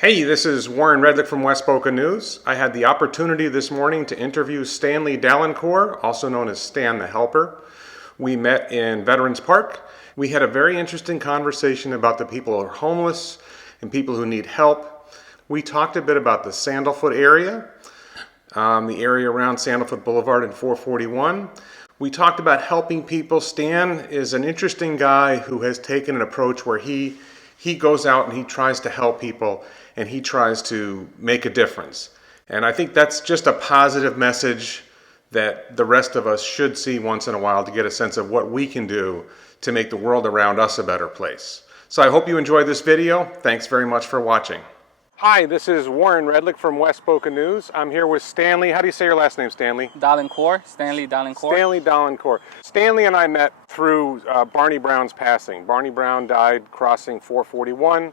Hey, this is Warren Redlick from West Boca News. I had the opportunity this morning to interview Stanley Dalencourt, also known as Stan the Helper. We met in Veterans Park. We had a very interesting conversation about the people who are homeless and people who need help. We talked a bit about the Sandalfoot area, the area around Sandalfoot Boulevard and 441. We talked about helping people. Stan is an interesting guy who has taken an approach where he goes out and he tries to help people and he tries to make a difference. And I think that's just a positive message that the rest of us should see once in a while to get a sense of what we can do to make the world around us a better place. So I hope you enjoyed this video. Thanks very much for watching. Hi, this is Warren Redlick from West Boca News. I'm here with Stanley. How do you say your last name, Stanley? Dalencourt, Stanley Dalencourt. Stanley Dalencourt. Stanley and I met through Barney Brown's passing. Barney Brown died crossing 441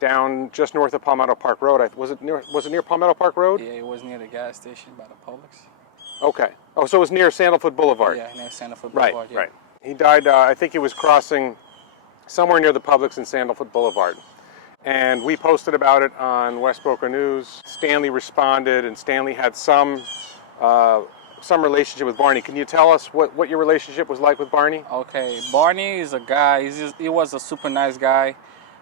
down just north of Palmetto Park Road. Was it near Palmetto Park Road? Yeah, it was near the gas station by the Publix. Okay. Oh, so it was near Sandalfoot Boulevard. Yeah, near Sandalfoot Boulevard. Right, yeah. right. He died, I think he was crossing somewhere near the Publix and Sandalfoot Boulevard. And we posted about it on West Boca News. Stanley responded, and Stanley had some relationship with Barney. Can you tell us what your relationship was like with Barney? Okay, Barney is a guy. He was a super nice guy.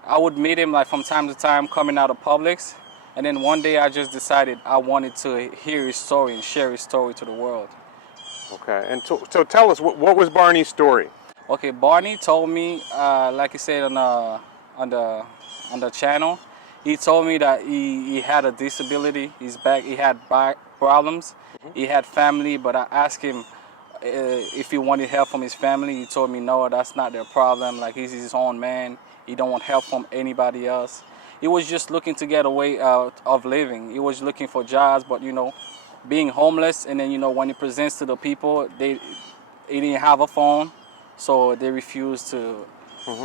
I would meet him like from time to time coming out of Publix, and then one day I just decided I wanted to hear his story and share his story to the world. Okay, and so tell us what was Barney's story? Okay, Barney told me, like he said on the channel, he told me that he had a disability. He had back problems. He had family, but I asked him if he wanted help from his family. He told me no, that's not their problem. Like, he's his own man. He don't want help from anybody else. He was just looking to get a way out of living. He was looking for jobs, but being homeless, and then when he presents to the people, he didn't have a phone, so they refused to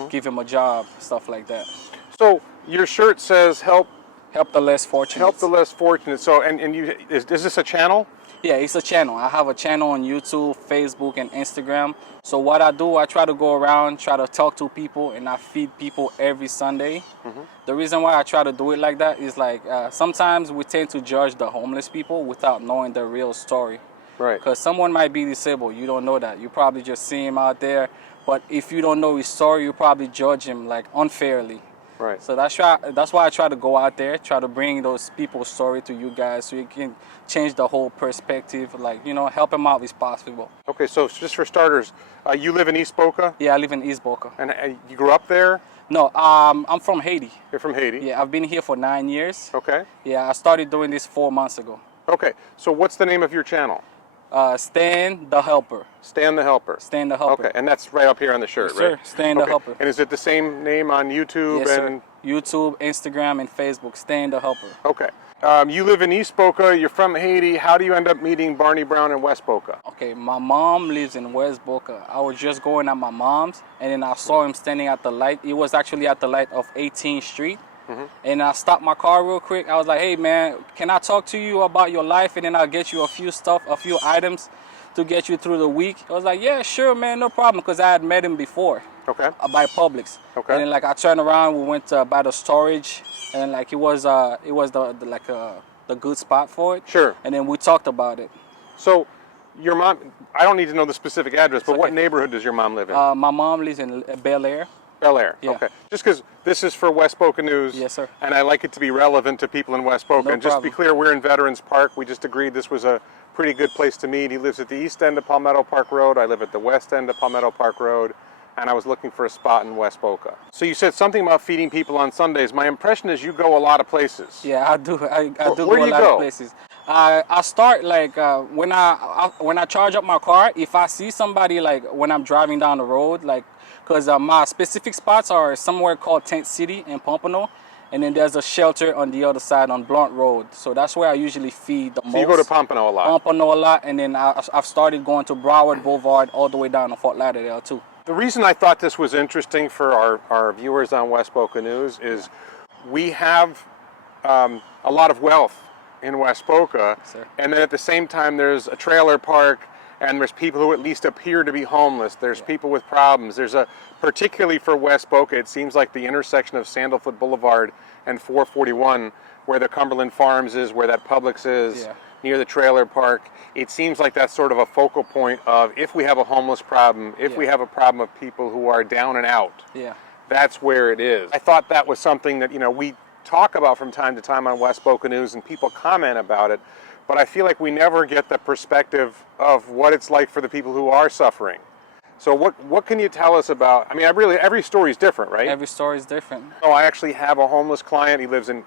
give him a job, stuff like that. So your shirt says help the less fortunate. Help the less fortunate. So and you is this a channel? Yeah, it's a channel. I have a channel on YouTube, Facebook, and Instagram. So what I do, I try to go around, try to talk to people, and I feed people every Sunday. The reason why I try to do it like that is like sometimes we tend to judge the homeless people without knowing their real story. Right. Because someone might be disabled. You don't know that. You probably just see him out there. But if you don't know his story, you probably judge him like unfairly. Right. So that's why I try to go out there, try to bring those people's story to you guys so you can change the whole perspective, like, help them out if possible. Okay, so just for starters, you live in East Boca? Yeah, I live in East Boca. And you grew up there? No, I'm from Haiti. You're from Haiti? Yeah, I've been here for 9 years. Okay. Yeah, I started doing this 4 months ago. Okay, so what's the name of your channel? Stan the Helper. Stan the Helper. Stan the Helper. Okay, and that's right up here on the shirt, Yes, right? sir. Stan the Helper. And is it the same name on YouTube? Yes, sir. YouTube, Instagram, and Facebook. Stan the Helper. Okay. You live in East Boca. You're from Haiti. How do you end up meeting Barney Brown in West Boca? Okay, my mom lives in West Boca. I was just going at my mom's, and then I saw him standing at the light. It was actually at the light of 18th Street. And I stopped my car real quick. I was like, hey man, can I talk to you about your life, and then I'll get you a few items to get you through the week? I was like, yeah, sure man, no problem, because I had met him before. Okay. By Publix. Okay. And then like I turned around, we went by the storage, and like it was the good spot for it. Sure. And then we talked about it. So your mom, I don't need to know the specific address, but what neighborhood does your mom live in? My mom lives in Bel Air. Bel Air. Yeah. Okay. Just because this is for West Boca News. Yes, sir. And I like it to be relevant to people in West Boca. No and just to problem. be clear, we're in Veterans Park. We just agreed this was a pretty good place to meet. He lives at the east end of Palmetto Park Road. I live at the west end of Palmetto Park Road. And I was looking for a spot in West Boca. So you said something about feeding people on Sundays. My impression is you go a lot of places. Yeah, I do. I do Where go do you a lot go? of places. I start like when I charge up my car. If I see somebody, like when I'm driving down the road, like because my specific spots are somewhere called Tent City in Pompano, and then there's a shelter on the other side on Blunt Road. So that's where I usually feed the most. So you go to Pompano a lot? Pompano a lot, and then I've started going to Broward Boulevard all the way down to Fort Lauderdale too. The reason I thought this was interesting for our viewers on West Boca News is we have a lot of wealth in West Boca, Sir. And then at the same time there's a trailer park, and there's people who at least appear to be homeless. There's people with problems. There's particularly for West Boca, it seems like the intersection of Sandalfoot Boulevard and 441, where the Cumberland Farms is, where that Publix is, Yeah. near the trailer park. It seems like that's sort of a focal point of if we have a homeless problem, if we Yeah. have a problem of people who are down and out, Yeah. that's where it is. I thought that was something that, we talk about from time to time on West Boca News and people comment about it, but I feel like we never get the perspective of what it's like for the people who are suffering. So what can you tell us about, every story is different, right? Every story is different. Oh, I actually have a homeless client. He lives in,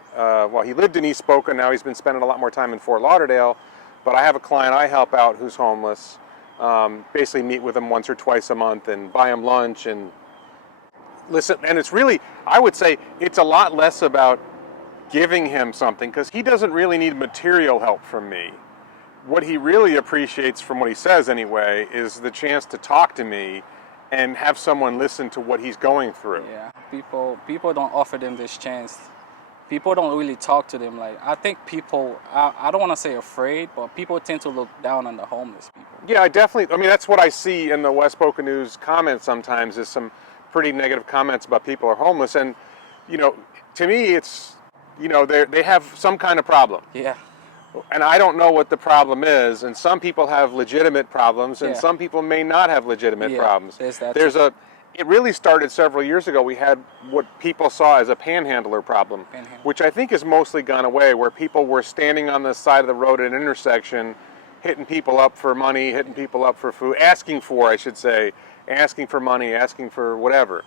he lived in East Boca. Now he's been spending a lot more time in Fort Lauderdale. But I have a client I help out who's homeless. Basically meet with him once or twice a month and buy him lunch and listen. And it's really, I would say, it's a lot less about giving him something because he doesn't really need material help from me. What he really appreciates, from what he says anyway, is the chance to talk to me and have someone listen to what he's going through. Yeah, people don't offer them this chance. People don't really talk to them. Like, I think people, I don't want to say afraid, but people tend to look down on the homeless people. Yeah, I definitely, that's what I see in the West Boca News comments sometimes, is some pretty negative comments about people are homeless. And, to me, it's, they have some kind of problem. Yeah. And I don't know what the problem is. And some people have legitimate problems, and Yeah. some people may not have legitimate Yeah, problems. there's that There's too. it really started several years ago. We had what people saw as a panhandler problem, Panhandler. which I think has mostly gone away, where people were standing on the side of the road at an intersection, hitting people up for money, hitting people up for food, asking for money, asking for whatever.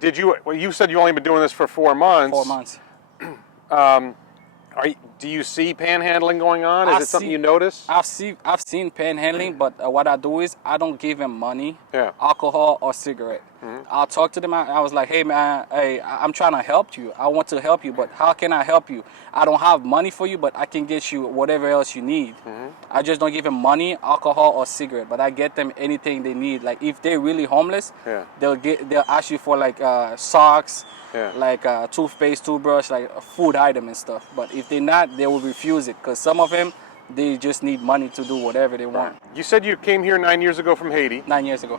Did you, well, you said you only been doing this for 4 months. 4 months. Do you see panhandling going on? Is I it something see- you notice? I've seen panhandling, but what I do is I don't give them money, Yeah. alcohol, or cigarette. I'll talk to them. I was like, hey man, I'm trying to help you. I want to help you, but how can I help you? I don't have money for you, but I can get you whatever else you need. I just don't give them money, alcohol, or cigarette, but I get them anything they need. Like if they're really homeless, Yeah. they'll ask you for like socks, Yeah. like toothpaste, toothbrush, like a food item and stuff. But if they're not, they will refuse it because some of them, they just need money to do whatever they want. You said you came here 9 years ago from Haiti, 9 years ago,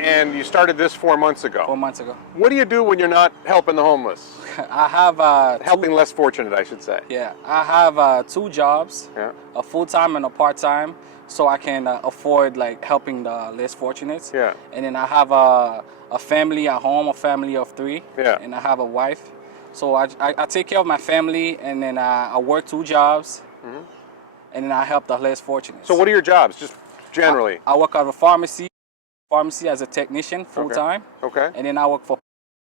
and you started this 4 months ago. 4 months ago. What do you do when you're not helping the homeless? I have Helping less fortunate, I should say. I have 2 jobs, Yeah. a full-time and a part-time, so I can afford like helping the less fortunate. Yeah. And then I have a family at home, a family of 3. Yeah. And I have a wife, so I take care of my family, and then I work 2 jobs, and then I help the less fortunate. So what are your jobs, just generally? I work at a pharmacy as a technician full-time, Okay. and then I work for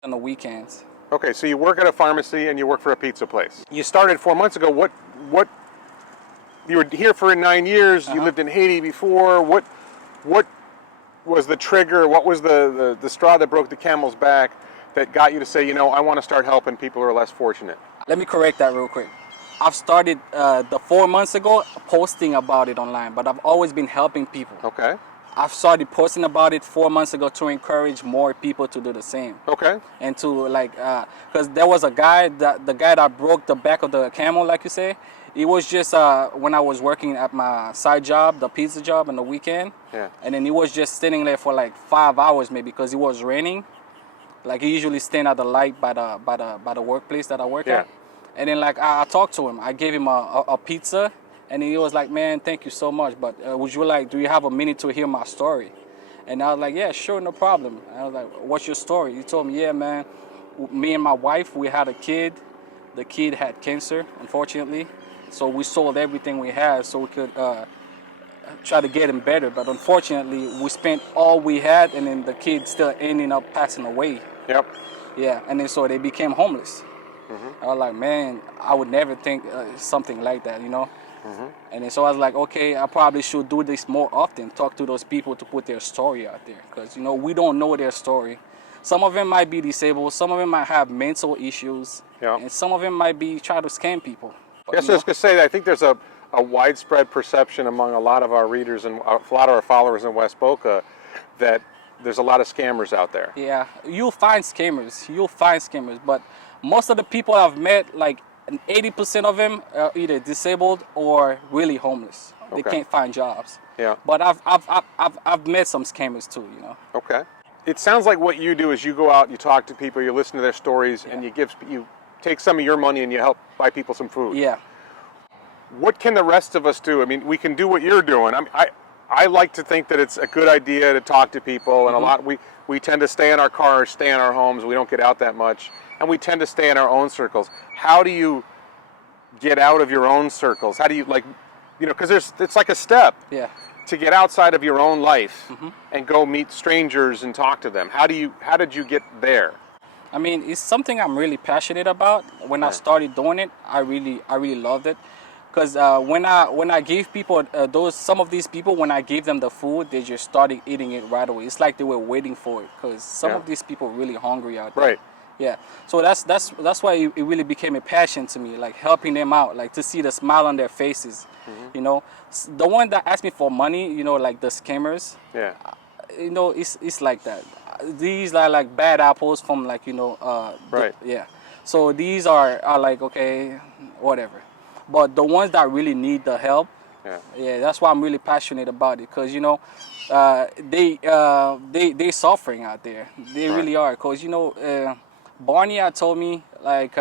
on the weekends. Okay, so you work at a pharmacy and you work for a pizza place. You started 4 months ago. What you were here for 9 years. You lived in Haiti before. What was the trigger? What was the straw that broke the camel's back that got you to say, I want to start helping people who are less fortunate? Let me correct that real quick. I've started the 4 months ago posting about it online, but I've always been helping people. Okay. I've started posting about it 4 months ago to encourage more people to do the same. Okay. And to like, because there was a guy, the guy that broke the back of the camel, like you say, it was just when I was working at my side job, the pizza job on the weekend. Yeah. And then he was just standing there for like 5 hours maybe because it was raining. Like he usually stand at the light by the workplace that I work Yeah. at. And then like I talked to him. I gave him a pizza, and he was like, "Man, thank you so much. But do you have a minute to hear my story?" And I was like, "Yeah, sure, no problem." I was like, "What's your story?" He told me, "Yeah, man, me and my wife, we had a kid. The kid had cancer, unfortunately. So we sold everything we had so we could try to get him better. But unfortunately, we spent all we had, and then the kid still ending up passing away." Yep. Yeah, and then so they became homeless. I was like, man, I would never think something like that, And then so I was like, okay, I probably should do this more often, talk to those people to put their story out there. Because, we don't know their story. Some of them might be disabled. Some of them might have mental issues. Yeah. And some of them might be trying to scam people. But, Yes, I was going to say that I think there's a widespread perception among a lot of our readers and a lot of our followers in West Boca that there's a lot of scammers out there. Yeah, you'll find scammers. But most of the people I've met, like 80% of them are either disabled or really homeless. They Okay. can't find jobs. Yeah. But I've met some scammers too, Okay. it sounds like what you do is you go out, you talk to people, you listen to their stories, and you take some of your money and you help buy people some food. Yeah. What can the rest of us do? I mean, we can do what you're doing. I like to think that it's a good idea to talk to people, and a lot we tend to stay in our cars, stay in our homes. We don't get out that much, and we tend to stay in our own circles. How do you get out of your own circles? How do you because it's like a step. Yeah. To get outside of your own life and go meet strangers and talk to them. How did you get there? I mean, it's something I'm really passionate about. When I started doing it, I really loved it. Because when I gave people some of these people, when I gave them the food, they just started eating it right away. It's like they were waiting for it, because some of these people are really hungry out there. Right. Yeah. So that's why it really became a passion to me, like helping them out, like to see the smile on their faces. You know, the one that asked me for money, you know, like the scammers. Yeah. You know, it's like that. These are like bad apples from like right. Yeah. So these are like, okay, whatever. But the ones that really need the help, yeah, that's why I'm really passionate about it. Because they suffering out there. They really are. Because Barney had told me like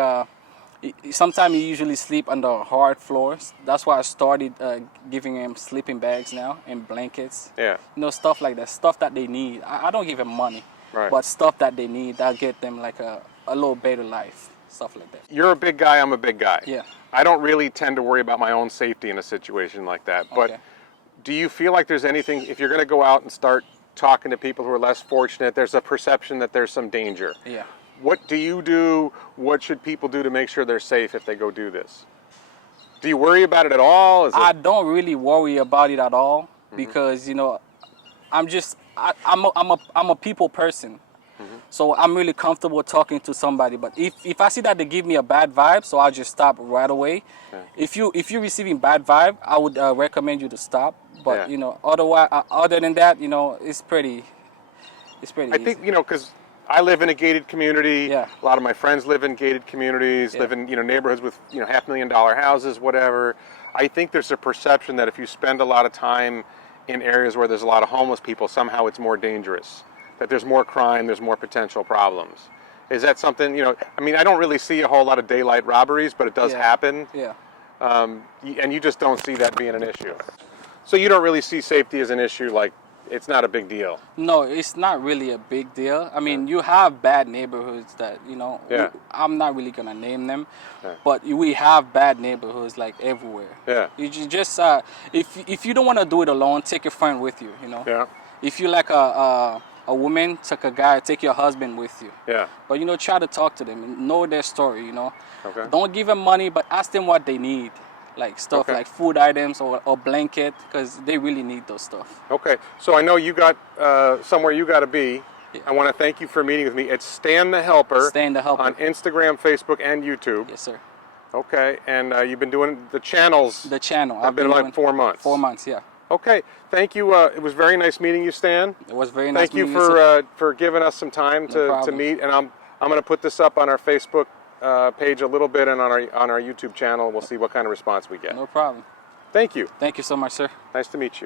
sometimes he usually sleep on the hard floors. That's why I started giving him sleeping bags now and blankets. Yeah. Stuff like that. Stuff that they need. I don't give them money, but stuff that they need that get them like a little better life. Stuff like that. You're a big guy, I'm a big guy. Yeah. I don't really tend to worry about my own safety in a situation like that. But do you feel like there's anything, if you're going to go out and start talking to people who are less fortunate, there's a perception that there's some danger? Yeah. What do you do? What should people do to make sure they're safe if they go do this? Do you worry about it at all? I don't really worry about it at all because I'm a people person. So I'm really comfortable talking to somebody. But if I see that they give me a bad vibe, so I'll just stop right away. Okay. If you're receiving bad vibe, I would recommend you to stop. But otherwise, other than that, it's pretty easy. I think because I live in a gated community. Yeah. A lot of my friends live in gated communities. Live in neighborhoods with $500,000 houses, whatever. I think there's a perception that if you spend a lot of time in areas where there's a lot of homeless people, somehow it's more dangerous. That there's more crime, there's more potential problems. Is that something, I mean, I don't really see a whole lot of daylight robberies, but it does happen. Yeah. And you just don't see that being an issue. So you don't really see safety as an issue, like it's not a big deal. No, it's not really a big deal. I mean, you have bad neighborhoods that, I'm not really going to name them, but we have bad neighborhoods like everywhere. Yeah. You just, if you don't want to do it alone, take your friend with you, Yeah. If you like a woman, take a guy, take your husband with you. Yeah. But try to talk to them and know their story. Okay. Don't give them money, but ask them what they need, like stuff like food items or blanket, because they really need those stuff. Okay. So I know you got somewhere you got to be. Yeah. I want to thank you for meeting with me. It's Stan the Helper. Stan the Helper on Instagram, Facebook, and YouTube. Yes, sir. Okay. And you've been doing the channels. The channel. I've been like 4 months. 4 months. Yeah. Okay, thank you. It was very nice meeting you, Stan. It was very nice. Thank you for giving us some time to meet. And I'm going to put this up on our Facebook page a little bit and on our YouTube channel. We'll see what kind of response we get. No problem. Thank you. Thank you so much, sir. Nice to meet you.